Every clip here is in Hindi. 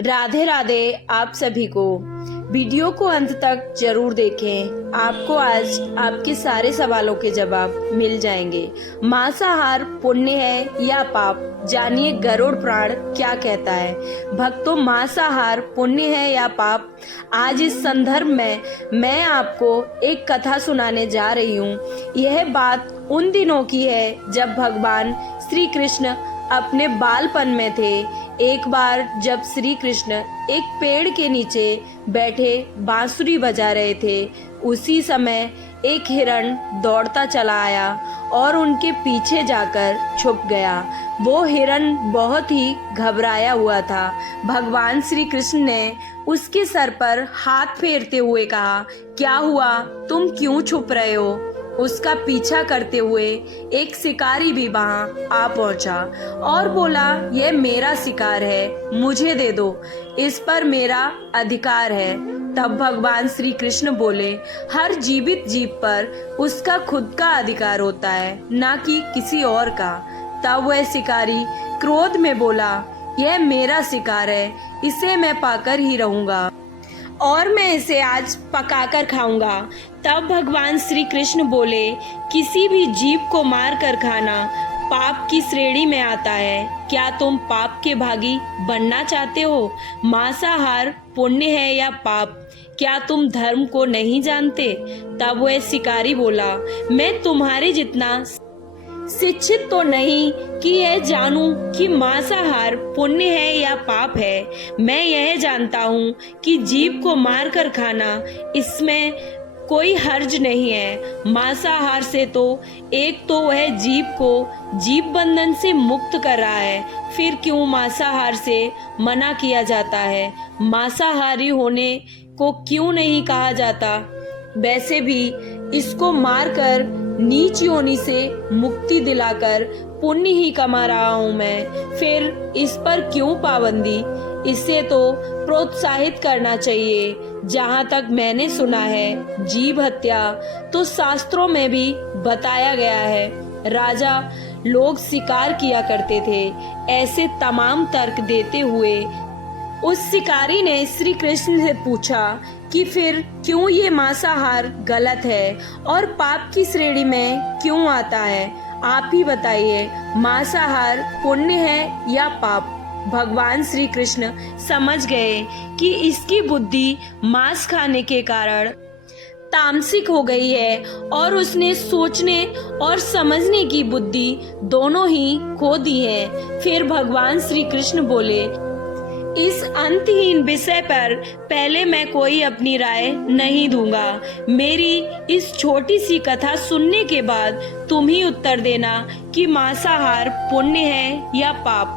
राधे राधे आप सभी को। वीडियो को अंत तक जरूर देखें, आपको आज आपके सारे सवालों के जवाब मिल जाएंगे। मांसाहार पुण्य है या पाप, जानिए गरुड़ पुराण क्या कहता है। भक्तों, मांसाहार पुण्य है या पाप, आज इस संदर्भ में मैं आपको एक कथा सुनाने जा रही हूँ। यह बात उन दिनों की है जब भगवान श्री कृष्ण अपने बालपन में थे। एक बार जब श्री कृष्ण एक पेड़ के नीचे बैठे बांसुरी बजा रहे थे, उसी समय एक हिरण दौड़ता चला आया और उनके पीछे जाकर छुप गया। वो हिरण बहुत ही घबराया हुआ था। भगवान श्री कृष्ण ने उसके सर पर हाथ फेरते हुए कहा, क्या हुआ, तुम क्यों छुप रहे हो? उसका पीछा करते हुए एक शिकारी भी वहां आ पहुंचा और बोला, यह मेरा शिकार है, मुझे दे दो, इस पर मेरा अधिकार है। तब भगवान श्री कृष्ण बोले, हर जीवित जीव पर उसका खुद का अधिकार होता है, ना कि किसी और का। तब वह शिकारी क्रोध में बोला, यह मेरा शिकार है, इसे मैं पाकर ही रहूंगा और मैं इसे आज पकाकर खाऊंगा। तब भगवान श्री कृष्ण बोले, किसी भी जीव को मार कर खाना पाप की श्रेणी में आता है। क्या तुम पाप के भागी बनना चाहते हो? मांसाहार पुण्य है या पाप, क्या तुम धर्म को नहीं जानते? तब वह शिकारी बोला, मैं तुम्हारे जितना शिक्षित तो नहीं कि यह जानूं कि मांसाहार पुण्य है या पाप है। मैं यह जानता हूँ कि जीव को मारकर खाना, इसमें कोई हर्ज नहीं है। मांसाहार से तो एक तो वह जीव को जीव बंधन से मुक्त कर रहा है, फिर क्यों मांसाहार से मना किया जाता है? मांसाहारी होने को क्यों नहीं कहा जाता? वैसे भी इसको मारकर नीच योनि से मुक्ति दिलाकर पुण्य ही कमा रहा हूँ मैं, फिर इस पर क्यों पाबंदी? इसे तो प्रोत्साहित करना चाहिए। जहाँ तक मैंने सुना है, जीव हत्या तो शास्त्रों में भी बताया गया है। राजा लोग शिकार किया करते थे। ऐसे तमाम तर्क देते हुए उस शिकारी ने श्री कृष्ण से पूछा कि फिर क्यों ये मांसाहार गलत है और पाप की श्रेणी में क्यों आता है? आप ही बताइए, मांसाहार पुण्य है या पाप? भगवान श्री कृष्ण समझ गए कि इसकी बुद्धि मांस खाने के कारण तामसिक हो गई है और उसने सोचने और समझने की बुद्धि दोनों ही खो दी है। फिर भगवान श्री कृष्ण बोले, इस अंतहीन विषय पर पहले मैं कोई अपनी राय नहीं दूंगा। मेरी इस छोटी सी कथा सुनने के बाद तुम ही उत्तर देना कि मांसाहार पुण्य है या पाप,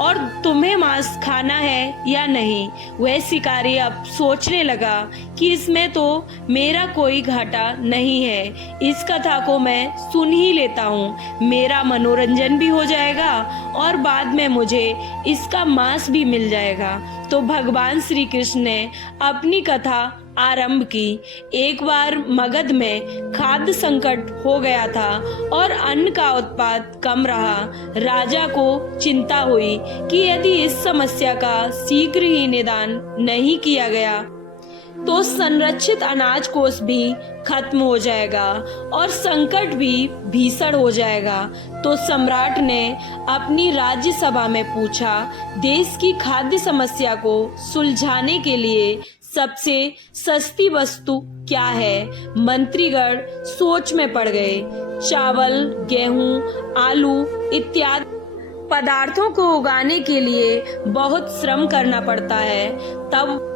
और तुम्हें मांस खाना है या नहीं। वह शिकारी अब सोचने लगा कि इसमें तो मेरा कोई घाटा नहीं है, इस कथा को मैं सुन ही लेता हूँ, मेरा मनोरंजन भी हो जाएगा और बाद में मुझे इसका मांस भी मिल जाएगा। तो भगवान श्री कृष्ण ने अपनी कथा आरंभ की। एक बार मगध में खाद्य संकट हो गया था और अन्न का उत्पाद कम रहा। राजा को चिंता हुई कि यदि इस समस्या का शीघ्र ही निदान नहीं किया गया तो संरक्षित अनाज कोष भी खत्म हो जाएगा और संकट भी भीषण हो जाएगा। तो सम्राट ने अपनी राज्यसभा में पूछा, देश की खाद्य समस्या को सुलझाने के लिए सबसे सस्ती वस्तु क्या है? मंत्रीगण सोच में पड़ गए। चावल, गेहूं, आलू इत्यादि पदार्थों को उगाने के लिए बहुत श्रम करना पड़ता है, तब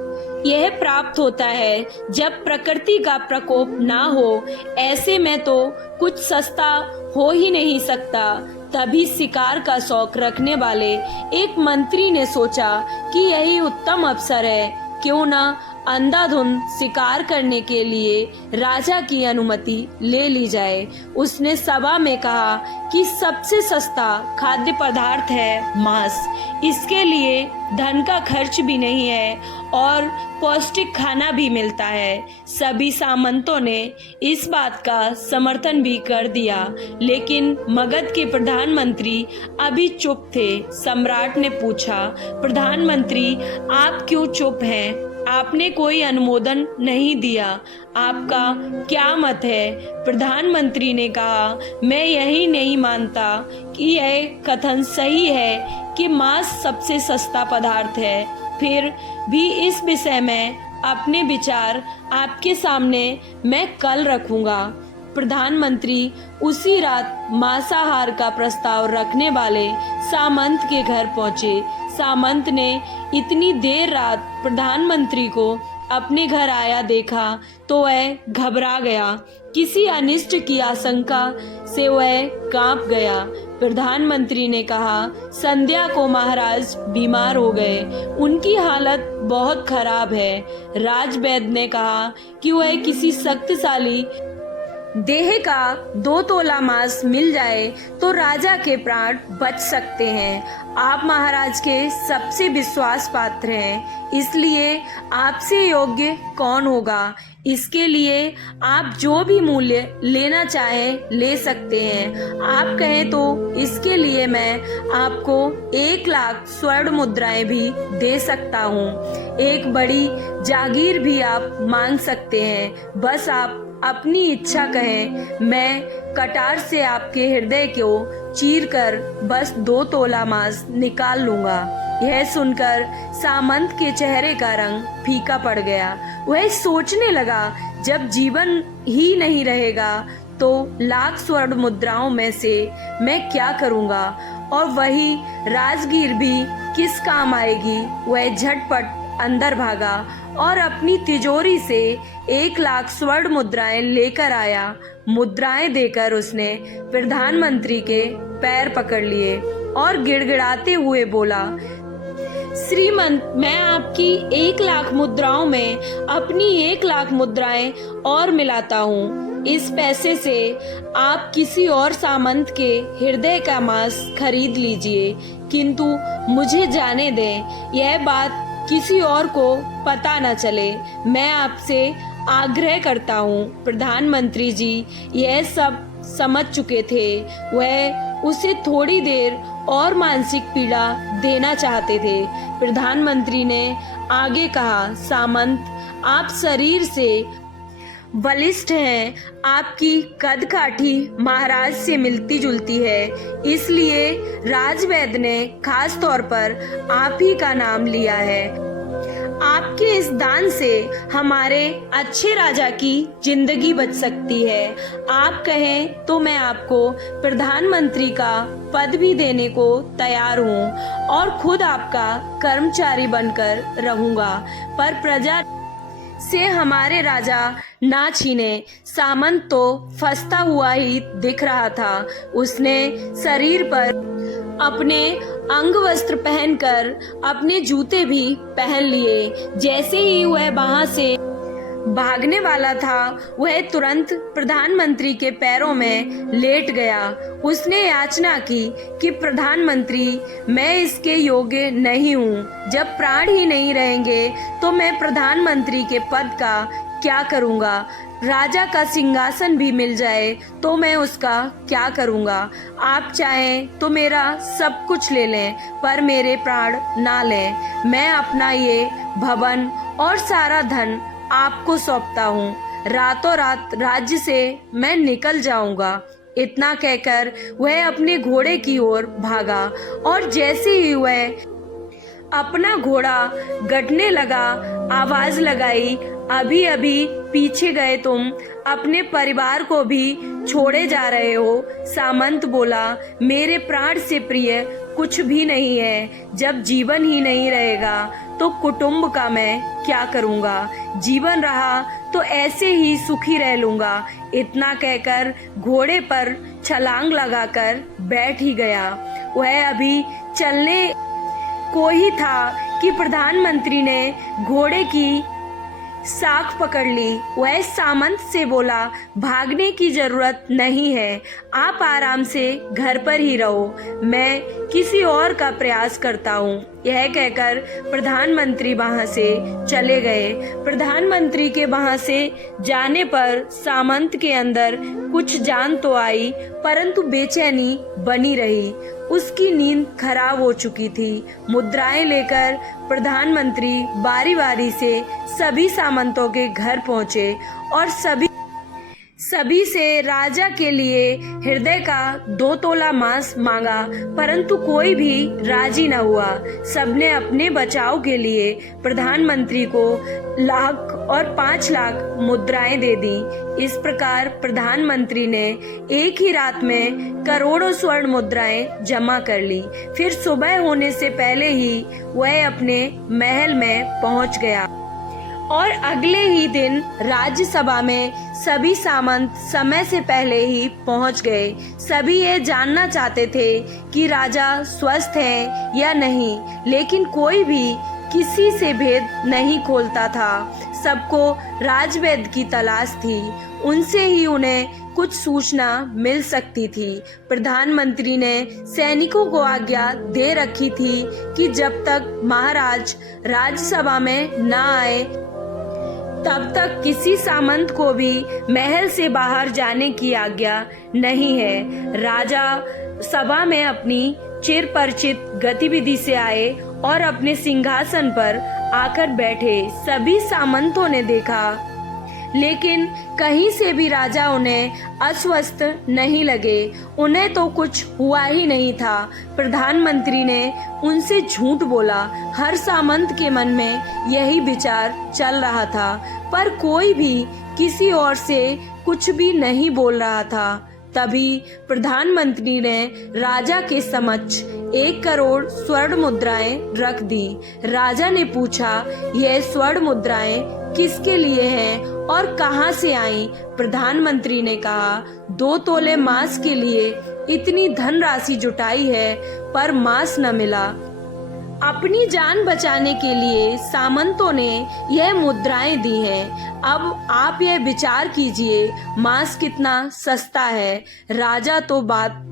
यह प्राप्त होता है जब प्रकृति का प्रकोप ना हो। ऐसे में तो कुछ सस्ता हो ही नहीं सकता। तभी शिकार का शौक रखने वाले एक मंत्री ने सोचा कि यही उत्तम अवसर है, क्यों ना अंधाधुंध शिकार करने के लिए राजा की अनुमति ले ली जाए। उसने सभा में कहा कि सबसे सस्ता खाद्य पदार्थ है मांस। इसके लिए धन का खर्च भी नहीं है और पौष्टिक खाना भी मिलता है। सभी सामंतों ने इस बात का समर्थन भी कर दिया, लेकिन मगध के प्रधानमंत्री अभी चुप थे। सम्राट ने पूछा, प्रधानमंत्री आप क्यों चुप हैं? आपने कोई अनुमोदन नहीं दिया, आपका क्या मत है? प्रधानमंत्री ने कहा, मैं यही नहीं मानता कि यह कथन सही है कि मांस सबसे सस्ता पदार्थ है। फिर भी इस विषय में अपने विचार आपके सामने मैं कल रखूंगा। प्रधानमंत्री उसी रात मांसाहार का प्रस्ताव रखने वाले सामंत के घर पहुंचे। सामंत ने इतनी देर रात प्रधानमंत्री को अपने घर आया देखा तो वह घबरा गया। किसी अनिष्ट की आशंका से वह कांप गया। प्रधानमंत्री ने कहा, संध्या को महाराज बीमार हो गए, उनकी हालत बहुत खराब है। राजवैद्य ने कहा कि वह किसी शक्तिशाली देह का 2 तोला मांस मिल जाए तो राजा के प्राण बच सकते हैं। आप महाराज के सबसे विश्वास पात्र हैं, इसलिए आपसे योग्य कौन होगा? इसके लिए आप जो भी मूल्य लेना चाहें ले सकते हैं। आप कहें तो इसके लिए मैं आपको 1 लाख स्वर्ण मुद्राएं भी दे सकता हूँ। एक बड़ी जागीर भी आप मांग सकते हैं। बस आप अपनी इच्छा कहें, मैं कटार से आपके हृदय को चीर कर बस 2 तोला मांस निकाल लूंगा। यह सुनकर सामंत के चेहरे का रंग फीका पड़ गया। वह सोचने लगा, जब जीवन ही नहीं रहेगा तो लाख स्वर्ण मुद्राओं में से मैं क्या करूंगा, और वही राजगीर भी किस काम आएगी। वह झटपट अंदर भागा और अपनी तिजोरी से 1 लाख स्वर्ण मुद्राएं लेकर आया। मुद्राएं देकर उसने प्रधानमंत्री के पैर पकड़ लिए और गिड़गिड़ाते हुए बोला, श्रीमंत, मैं आपकी 1 लाख मुद्राओं में अपनी 1 लाख मुद्राएं और मिलाता हूँ। इस पैसे से आप किसी और सामंत के हृदय का मांस खरीद लीजिए, किंतु मुझे जाने दें, यह बात किसी और को पता न चले। मैं आपसे आग्रह करता हूँ। प्रधानमंत्री जी यह सब समझ चुके थे। वह उसे थोड़ी देर और मानसिक पीड़ा देना चाहते थे। प्रधानमंत्री ने आगे कहा, सामंत, आप शरीर से बलिष्ठ हैं, आपकी कदकाठी महाराज से मिलती जुलती है, इसलिए राजवैद्य ने खास तौर पर आप ही का नाम लिया है। आपके इस दान से हमारे अच्छे राजा की जिंदगी बच सकती है। आप कहें तो मैं आपको प्रधानमंत्री का पद भी देने को तैयार हूँ और खुद आपका कर्मचारी बनकर रहूंगा, पर प्रजा से हमारे राजा ना छीने। सामंत तो फंसता हुआ ही दिख रहा था। उसने शरीर पर अपने अंग वस्त्र पहनकर अपने जूते भी पहन लिए। जैसे ही वह वहां से भागने वाला था, वह तुरंत प्रधानमंत्री के पैरों में लेट गया। उसने याचना की कि प्रधानमंत्री, मैं इसके योग्य नहीं हूँ। जब प्राण ही नहीं रहेंगे तो मैं प्रधानमंत्री के पद का क्या करूँगा? राजा का सिंहासन भी मिल जाए तो मैं उसका क्या करूँगा? आप चाहें तो मेरा सब कुछ ले लें, पर मेरे प्राण ना लें। मैं अपना ये भवन और सारा धन आपको सौंपता हूँ। रातों रात राज्य से मैं निकल जाऊंगा। इतना कहकर वह अपने घोड़े की ओर भागा और जैसे ही वह अपना घोड़ा गढ़ने लगा, आवाज लगाई, अभी अभी पीछे गए तुम, अपने परिवार को भी छोड़े जा रहे हो। सामंत बोला, मेरे प्राण से प्रिय कुछ भी नहीं है। जब जीवन ही नहीं रहेगा तो कुटुंब का मैं क्या करूँगा? जीवन रहा तो ऐसे ही सुखी रह लूँगा। इतना कहकर घोड़े पर छलांग लगाकर बैठ ही गया। वह अभी चलने को ही था कि प्रधानमंत्री ने घोड़े की साख पकड़ ली। वह सामंत से बोला, भागने की जरूरत नहीं है, आप आराम से घर पर ही रहो, मैं किसी और का प्रयास करता हूँ। यह कहकर प्रधानमंत्री वहां से चले गए। प्रधानमंत्री के वहां से जाने पर सामंत के अंदर कुछ जान तो आई, परंतु बेचैनी बनी रही। उसकी नींद खराब हो चुकी थी। मुद्राएं लेकर प्रधानमंत्री बारी बारी से सभी सामंतों के घर पहुंचे और सभी से राजा के लिए हृदय का 2 तोला मांस मांगा, परंतु कोई भी राजी न हुआ। सबने अपने बचाव के लिए प्रधानमंत्री को 1 लाख और 5 लाख मुद्राएं दे दी। इस प्रकार प्रधानमंत्री ने एक ही रात में करोड़ों स्वर्ण मुद्राएं जमा कर ली। फिर सुबह होने से पहले ही वह अपने महल में पहुंच गया और अगले ही दिन राज्यसभा में सभी सामंत समय से पहले ही पहुंच गए। सभी ये जानना चाहते थे कि राजा स्वस्थ हैं या नहीं, लेकिन कोई भी किसी से भेद नहीं खोलता था। सबको राजवैद्य की तलाश थी, उनसे ही उन्हें कुछ सूचना मिल सकती थी। प्रधानमंत्री ने सैनिकों को आज्ञा दे रखी थी कि जब तक महाराज राज्यसभा में न आए तब तक किसी सामंत को भी महल से बाहर जाने की आज्ञा नहीं है। राजा सभा में अपनी चिरपरिचित गतिविधि से आए और अपने सिंहासन पर आकर बैठे। सभी सामंतों ने देखा, लेकिन कहीं से भी राजा उन्हें अस्वस्थ नहीं लगे। उन्हें तो कुछ हुआ ही नहीं था। प्रधानमंत्री ने उनसे झूठ बोला। हर सामंत के मन में यही विचार चल रहा था, पर कोई भी किसी और से कुछ भी नहीं बोल रहा था। तभी प्रधानमंत्री ने राजा के समक्ष 1 करोड़ स्वर्ण मुद्राएं रख दी। राजा ने पूछा, यह स्वर्ण मुद्राएं किसके लिए हैं और कहां से आई? प्रधानमंत्री ने कहा, 2 तोले मांस के लिए इतनी धनराशि जुटाई है, पर मांस न मिला। अपनी जान बचाने के लिए सामंतों ने यह मुद्राएं दी हैं। अब आप यह विचार कीजिए, मांस कितना सस्ता है। राजा तो बात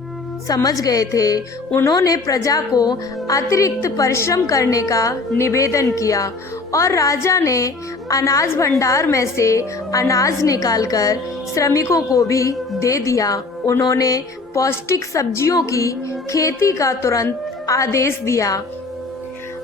समझ गए थे। उन्होंने प्रजा को अतिरिक्त परिश्रम करने का निवेदन किया और राजा ने अनाज भंडार में से अनाज निकालकर श्रमिकों को भी दे दिया। उन्होंने पौष्टिक सब्जियों की खेती का तुरंत आदेश दिया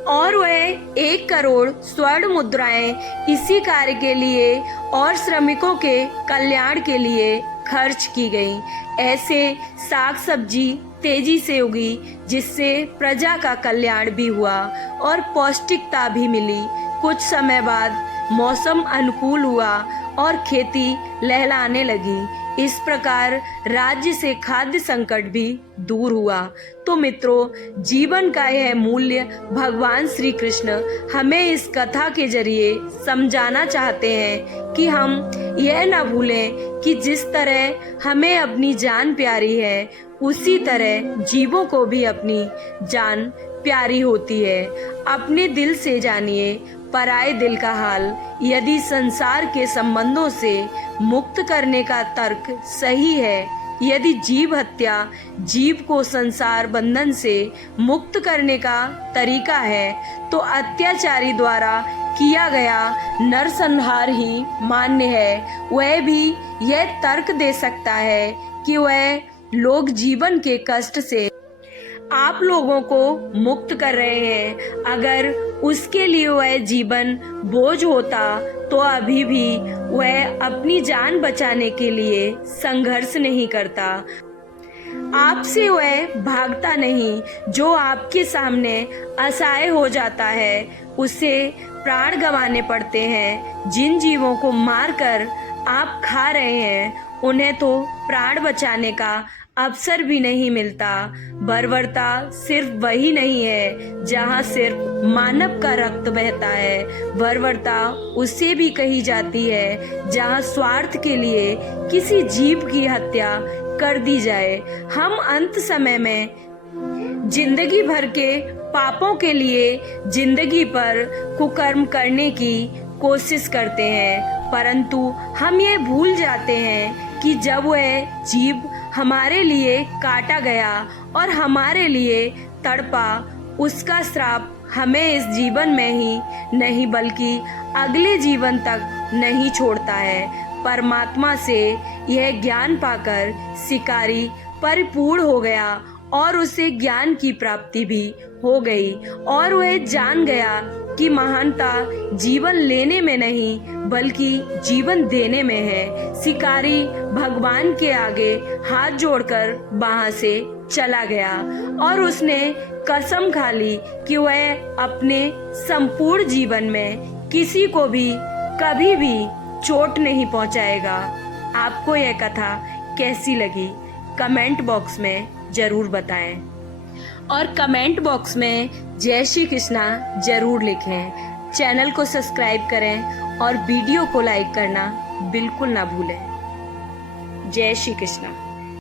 और वह 1 करोड़ स्वर्ण मुद्राएं इसी कार्य के लिए और श्रमिकों के कल्याण के लिए खर्च की गई। ऐसे साग सब्जी तेजी से उगी, जिससे प्रजा का कल्याण भी हुआ और पौष्टिकता भी मिली। कुछ समय बाद मौसम अनुकूल हुआ और खेती लहलाने लगी। इस प्रकार राज्य से खाद्य संकट भी दूर हुआ। तो मित्रों, जीवन का यह मूल्य भगवान श्री कृष्ण हमें इस कथा के जरिए समझाना चाहते हैं कि हम यह न भूलें कि जिस तरह हमें अपनी जान प्यारी है, उसी तरह जीवों को भी अपनी जान प्यारी होती है। अपने दिल से जानिए पराये दिल का हाल। यदि संसार के संबंधों से मुक्त करने का तर्क सही है, यदि जीव हत्या जीव को संसार बंधन से मुक्त करने का तरीका है, तो अत्याचारी द्वारा किया गया नरसंहार ही मान्य है। वह भी यह तर्क दे सकता है कि वह लोग जीवन के कष्ट से आप लोगों को मुक्त कर रहे हैं। अगर उसके लिए वह जीवन बोझ होता तो अभी भी वह अपनी जान बचाने के लिए संघर्ष नहीं करता। आपसे वह भागता नहीं। जो आपके सामने असहाय हो जाता है, उसे प्राण गंवाने पड़ते हैं। जिन जीवों को मारकर आप खा रहे हैं, उन्हें तो प्राण बचाने का अवसर भी नहीं मिलता। बर्बरता सिर्फ वही नहीं है जहाँ सिर्फ मानव का रक्त बहता है। बर्बरता उससे भी कही जाती है जहाँ स्वार्थ के लिए किसी जीव की हत्या कर दी जाए। हम अंत समय में जिंदगी भर के पापों के लिए जिंदगी पर कुकर्म करने की कोशिश करते हैं, परंतु हम ये भूल जाते हैं कि जब वह जीव हमारे लिए काटा गया और हमारे लिए तड़पा, उसका श्राप हमें इस जीवन में ही नहीं बल्कि अगले जीवन तक नहीं छोड़ता है। परमात्मा से यह ज्ञान पाकर शिकारी परिपूर्ण हो गया और उसे ज्ञान की प्राप्ति भी हो गई और वह जान गया कि महानता जीवन लेने में नहीं बल्कि जीवन देने में है। शिकारी भगवान के आगे हाथ जोड़कर वहां से चला गया और उसने कसम खा ली कि वह अपने संपूर्ण जीवन में किसी को भी कभी भी चोट नहीं पहुंचाएगा। आपको यह कथा कैसी लगी कमेंट बॉक्स में जरूर बताएं और कमेंट बॉक्स में जय श्री कृष्णा जरूर लिखें। चैनल को सब्सक्राइब करें और वीडियो को लाइक करना बिल्कुल ना भूलें। जय श्री कृष्णा।